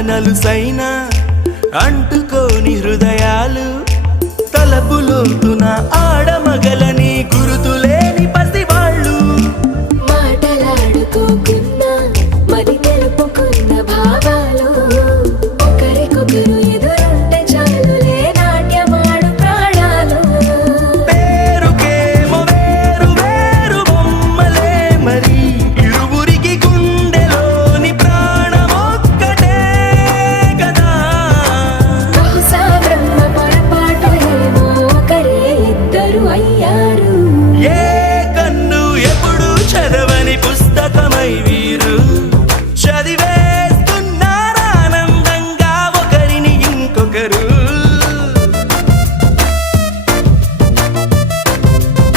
మనసైనా అంటుకోని హృదయాలు తలపులోతున